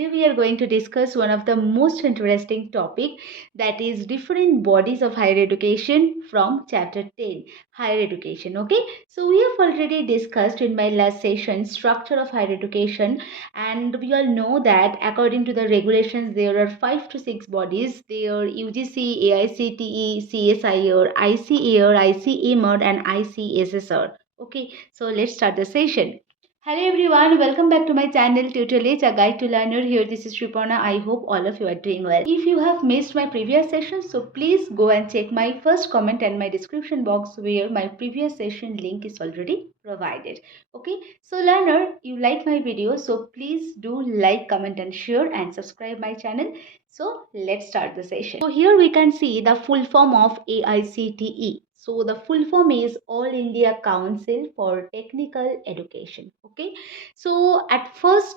today we are going to discuss one of the most interesting topic, that is different bodies of higher education from chapter 10, higher education. Okay, so we have already discussed in my last session structure of higher education, and we all know that according to the regulations there are 5 to 6 bodies. They are UGC, AICTE, CSIR, ICAR, ICMR and ICSSR. Okay, so let's start the session. Hello everyone, welcome back to my channel Tutelage, a guide to learner. Here this is Shripana. I hope all of you are doing well. If you have missed my previous session, so please go and check my first comment and my description box where my previous session link is already provided. Okay, so learner, you like my video, so please do like, comment and share and subscribe my channel. So let's start the session. So here we can see the full form of AICTE. So the full form is All India Council for Technical Education. Okay. So at first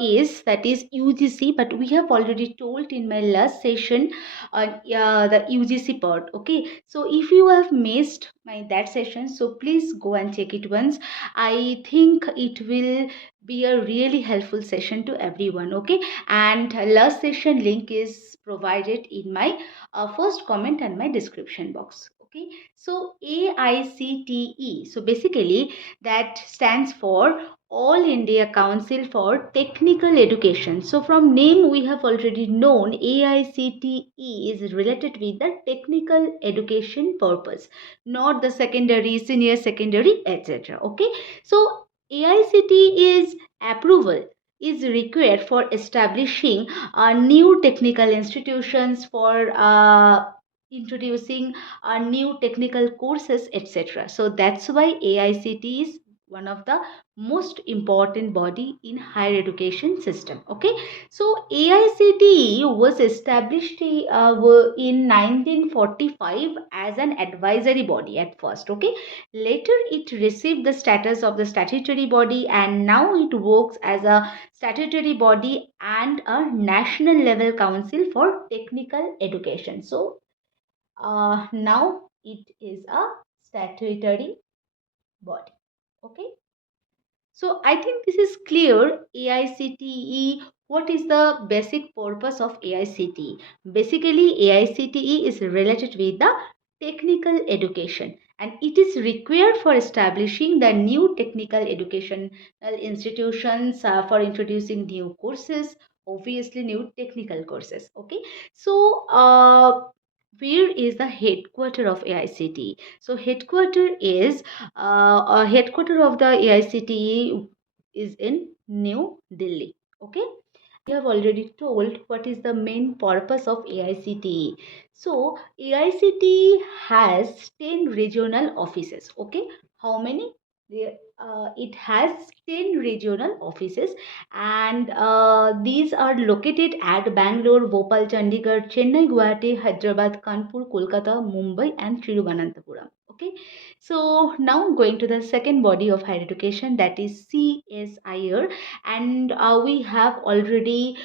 is that is UGC, but we have already told in my last session the UGC part. Okay. So if you have missed my that session, so please go and check it once. I think it will be a really helpful session to everyone. Okay, and last session link is provided in my first comment and my description box. Okay, so AICTE, so basically that stands for All India Council for Technical Education. So from name we have already known AICTE is related with the technical education purpose, not the secondary, senior secondary, etc. Okay, so AICTE is approval is required for establishing new technical institutions, for introducing new technical courses, etc. So that's why AICTE is one of the most important body in higher education system. Okay, so AICTE was established in 1945 as an advisory body at first. Okay, later it received the status of the statutory body, and now it works as a statutory body and a national level council for technical education. So now it is a statutory body. Okay, so I think this is clear. AICTE, what is the basic purpose of AICTE? Basically, AICTE is related with the technical education, and it is required for establishing the new technical educational institutions, for introducing new courses, obviously new technical courses. Okay, so where is the headquarter of AICTE? So headquarter of the AICTE is in New Delhi. Okay, we have already told what is the main purpose of AICTE. So AICTE has 10 regional offices. Okay, how many? It has 10 regional offices, and these are located at Bangalore, Bhopal, Chandigarh, Chennai, Guwahati, Hyderabad, Kanpur, Kolkata, Mumbai and Thiruvananthapuram. Okay, so now going to the second body of higher education, that is CSIR, and we have already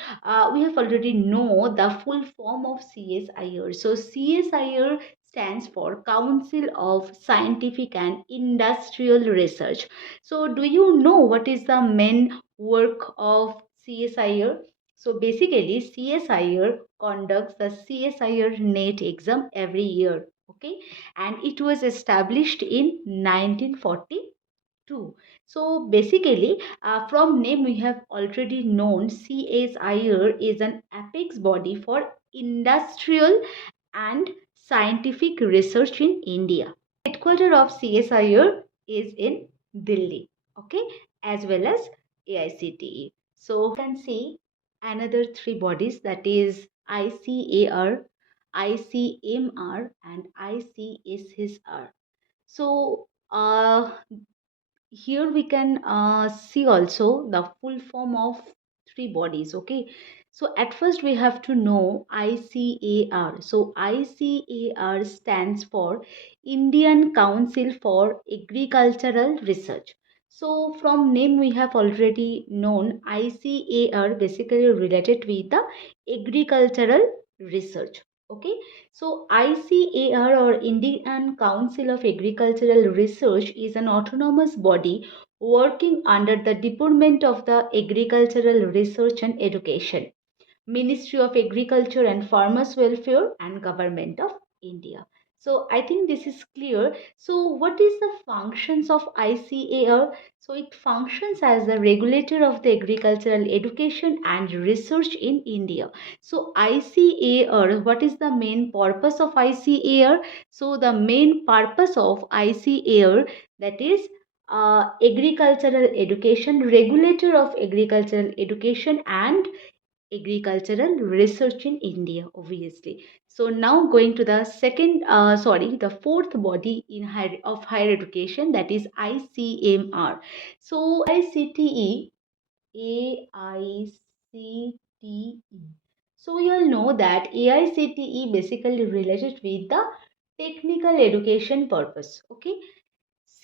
know the full form of CSIR. So CSIR stands for Council of Scientific and Industrial Research. So do you know what is the main work of CSIR? So basically CSIR conducts the CSIR NET exam every year. Okay, and it was established in 1942. So basically, from name we have already known CSIR is an apex body for industrial and scientific research in India. Headquarter of CSIR is in Delhi. Okay, as well as AICTE. So you can see another three bodies, that is ICAR, ICMR and ICSSR. So here we can see also the full form of three bodies. Okay, so at first we have to know ICAR. So ICAR stands for Indian Council for Agricultural Research. So from name we have already known ICAR basically related with the agricultural research. Okay, so ICAR or Indian Council of Agricultural Research is an autonomous body working under the Department of the Agricultural Research and Education, Ministry of Agriculture and Farmers Welfare, and Government of India. So I think this is clear. So what is the functions of ICAR? So it functions as the regulator of the agricultural education and research in India. So ICAR, what is the main purpose of ICAR? So the main purpose of ICAR, that is agricultural education, regulator of agricultural education and agricultural research in India, obviously. So now going to the the fourth body in higher education, that is ICMR. So AICTE. So you all know that AICTE basically related with the technical education purpose. Okay,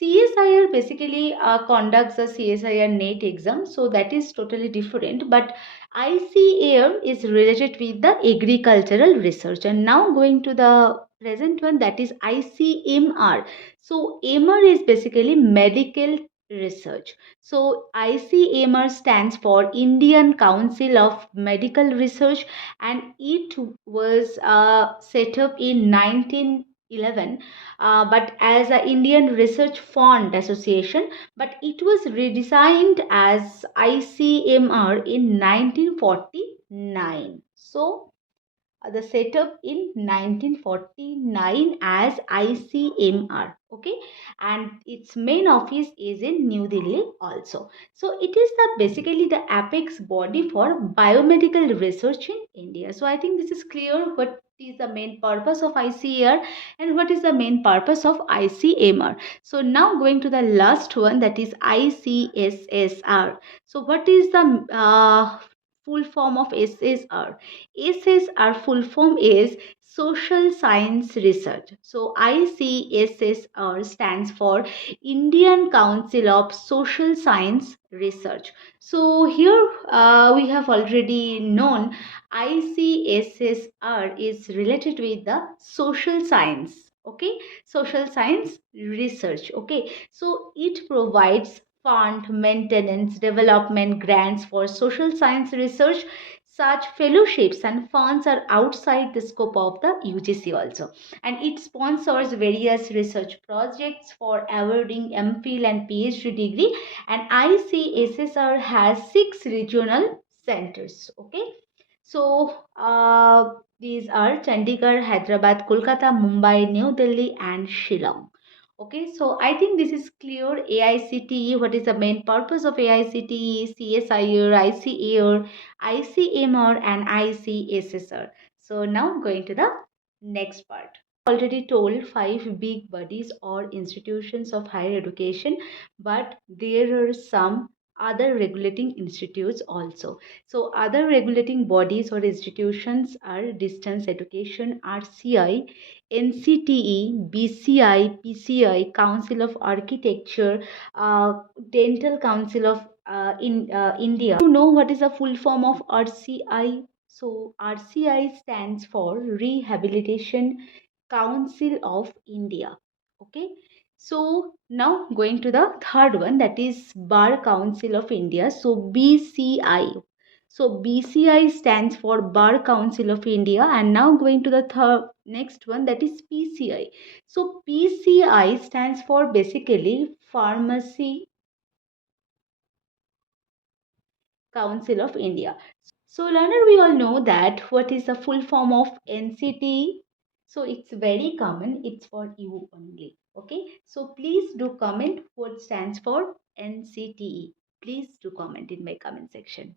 CSIR basically conducts a CSIR NET exam, so that is totally different. But ICAR is related with the agricultural research. And now going to the present one, that is ICMR. So MR is basically medical research. So ICMR stands for Indian Council of Medical Research, and it was set up in 1911, but as a Indian Research Fund Association, but it was redesigned as ICMR in 1949. So the setup in 1949 as ICMR. Okay, and its main office is in New Delhi also. So it is the basically the apex body for biomedical research in India. So I think this is clear what is the main purpose of ICAR and what is the main purpose of ICMR. So now going to the last one, that is ICSSR. So what is the full form of SSR? SSR full form is Social Science Research. So ICSSR stands for Indian Council of Social Science Research. So here we have already known ICSSR is related with the social science. Okay, social science research. Okay, so it provides fund maintenance development grants for social science research. Such fellowships and funds are outside the scope of the UGC also, and it sponsors various research projects for awarding MPhil and PhD degree. And ICSSR has 6 regional centers. Okay, so these are Chandigarh, Hyderabad, Kolkata, Mumbai, New Delhi, and Shillong. Okay, so I think this is clear. AICTE, what is the main purpose of AICTE, CSIR, ICAR, ICMR, and ICSSR. So now going to the next part. Already told 5 big bodies or institutions of higher education, but there are some other regulating institutes also. So other regulating bodies or institutions are distance education, RCI, NCTE, BCI, PCI, Council of Architecture, Dental Council of in India. You know what is the full form of RCI? So RCI stands for Rehabilitation Council of India. Okay. So now going to the third one, that is Bar Council of India. So BCI. So BCI stands for Bar Council of India, and now going to the third next one, that is PCI. So PCI stands for basically Pharmacy Council of India. So learner, we all know that what is the full form of NCT. So it's very common. It's for you only. Okay. So please do comment what stands for NCTE. Please do comment in my comment section.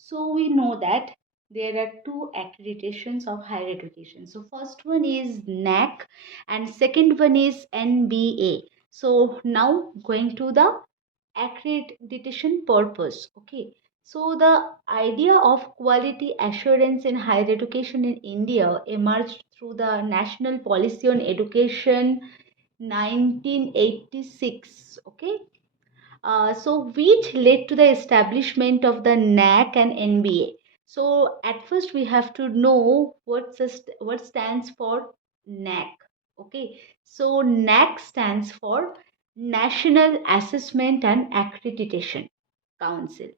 So we know that there are 2 accreditations of higher education. So first one is NAC and second one is NBA. So now going to the accreditation purpose. Okay, so the idea of quality assurance in higher education in India emerged through the National Policy on Education 1986. Okay, so which led to the establishment of the NAC and NBA. So at first we have to know what stands for NAC. Okay, so NAC stands for National Assessment and Accreditation Council.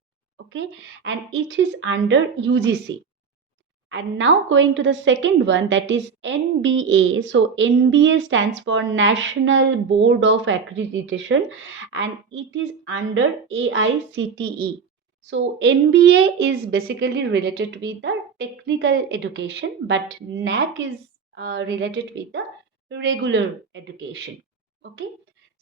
Okay, and it is under UGC. And now going to the second one, that is NBA. So NBA stands for National Board of Accreditation and it is under AICTE. So NBA is basically related with the technical education, but NAC is related with the regular education. Okay.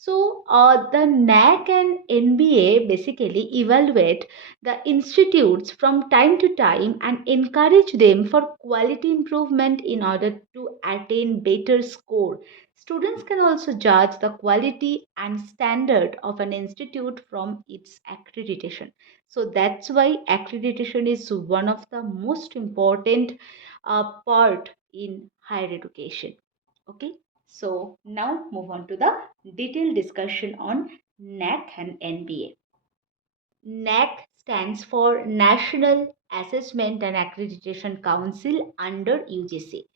So the NAC and NBA basically evaluate the institutes from time to time and encourage them for quality improvement in order to attain better score. Students can also judge the quality and standard of an institute from its accreditation. So that's why accreditation is one of the most important part in higher education. Okay, so now move on to the detailed discussion on NAC and NBA. NAC stands for National Assessment and Accreditation Council under UGC,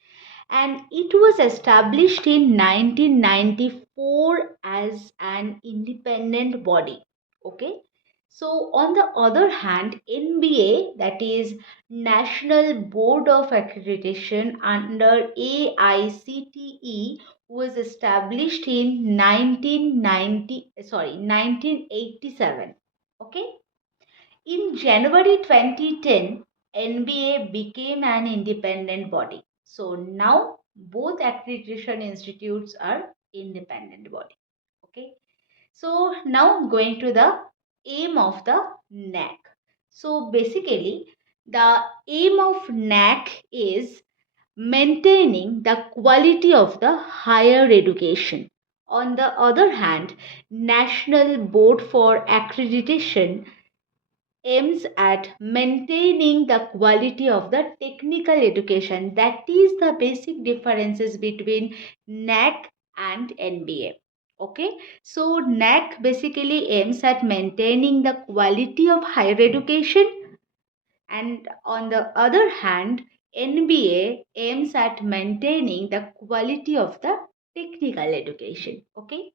and it was established in 1994 as an independent body. Okay, so on the other hand, NBA, that is National Board of Accreditation under AICTE, was established in 1987. Okay, in January 2010, NBA became an independent body. So now both accreditation institutes are independent body. Okay. So now going to the aim of the NAC. So basically the aim of NAC is maintaining the quality of the higher education. On the other hand, National Board for Accreditation aims at maintaining the quality of the technical education. That is the basic differences between NAC and NBA. Okay, so NAC basically aims at maintaining the quality of higher education, and on the other hand, NBA aims at maintaining the quality of the technical education. Okay,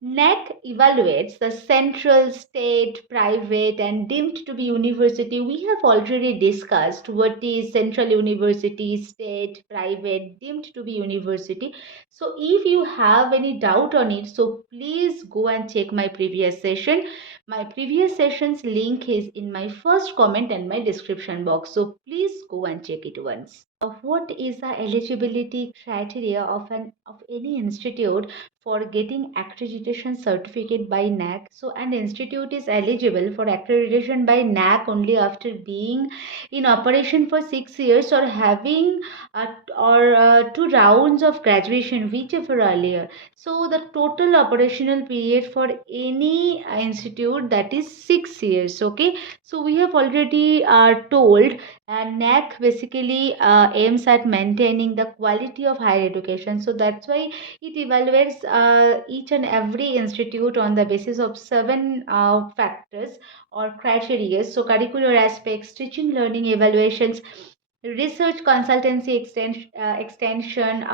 NAC evaluates the central, state, private, and deemed to be university. We have already discussed what is central university, state, private, deemed to be university. So, if you have any doubt on it, so please go and check my previous session. My previous session's link is in my first comment and my description box. So, please go and check it once. What is the eligibility criteria of any institute for getting accreditation certificate by NAC? So an institute is eligible for accreditation by NAC only after being in operation for 6 years or having two rounds of graduation, whichever earlier. So the total operational period for any institute, that is 6 years. Okay, so we have already told, and NAC basically aims at maintaining the quality of higher education. So that's why it evaluates each and every institute on the basis of seven factors or criteria. So curricular aspects, teaching, learning, evaluations, research, consultancy, extension,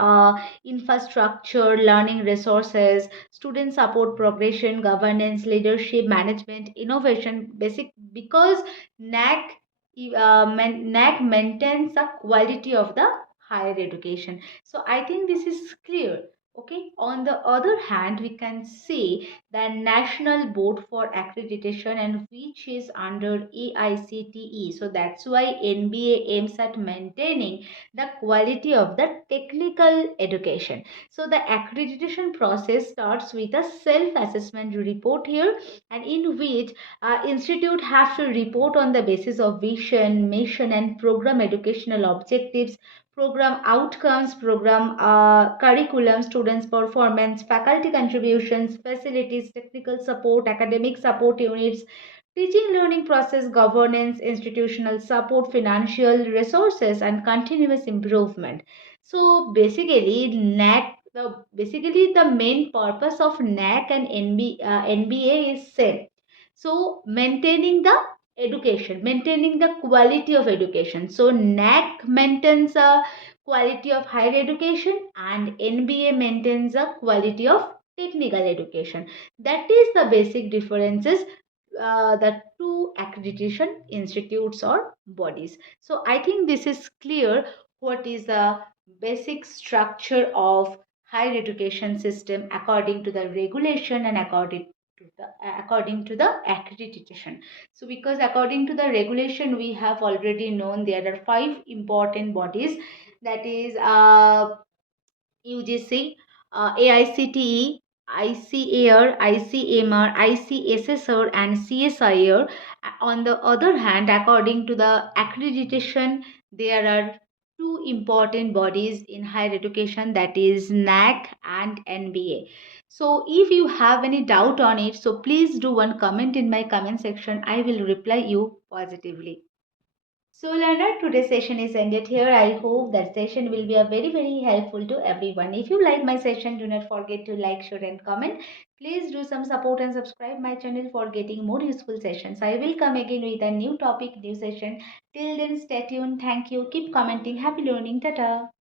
infrastructure, learning resources, student support, progression, governance, leadership, management, innovation. Basic, because NAC NAC maintains the quality of the higher education. So I think this is clear. Okay. On the other hand, we can see the National Board for Accreditation, and which is under AICTE. So that's why NBA aims at maintaining the quality of the technical education. So the accreditation process starts with a self-assessment report here, and in which institute have to report on the basis of vision, mission, and program educational objectives, program outcomes, program curriculum, students' performance, faculty contributions, facilities, technical support, academic support units, teaching learning process, governance, institutional support, financial resources, and continuous improvement. So basically, the main purpose of NAC and NBA is same. So maintaining the education, maintaining the quality of education. So NAC maintains a quality of higher education and NBA maintains a quality of technical education. That is the basic differences, the two accreditation institutes or bodies. So I think this is clear what is the basic structure of higher education system according to the regulation and according to the accreditation. So because according to the regulation we have already known there are five important bodies, that is UGC, AICTE, ICAR, ICMR, ICSSR, and CSIR. On the other hand, according to the accreditation, there are two important bodies in higher education, that is NAC and NBA. So if you have any doubt on it, so please do one comment in my comment section. I will reply you positively. So learner, today's session is ended here. I hope that session will be a very helpful to everyone. If you like my session, do not forget to like, share and comment. Please do some support and subscribe my channel for getting more useful sessions. I will come again with a new topic, new session. Till then, stay tuned. Thank you. Keep commenting. Happy learning. Tata.